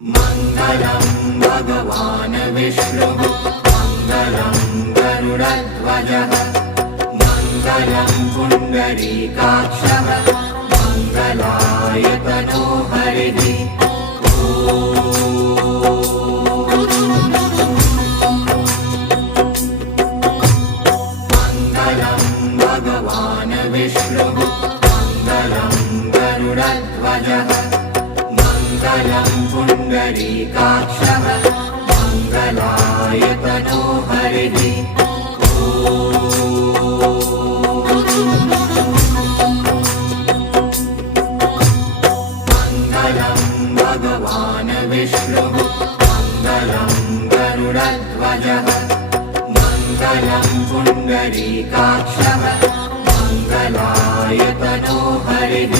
मङ्गलं भगवान् विष्णुः मङ्गलं गरुडध्वजः मङ्गलं पुण्डरीकाक्षः मङ्गलायतनो हरिः मङ्गलं भगवान् विष्णुः मङ्गलं गरुडध्वजः मङ्गलं पुण्डरीकाक्षः मङ्गलायतनो हरिः मङ्गलं भगवान् विष्णुः मङ्गलं गरुडध्वजः मङ्गलं पुण्डरीकाक्षः मङ्गलायतनो हरिः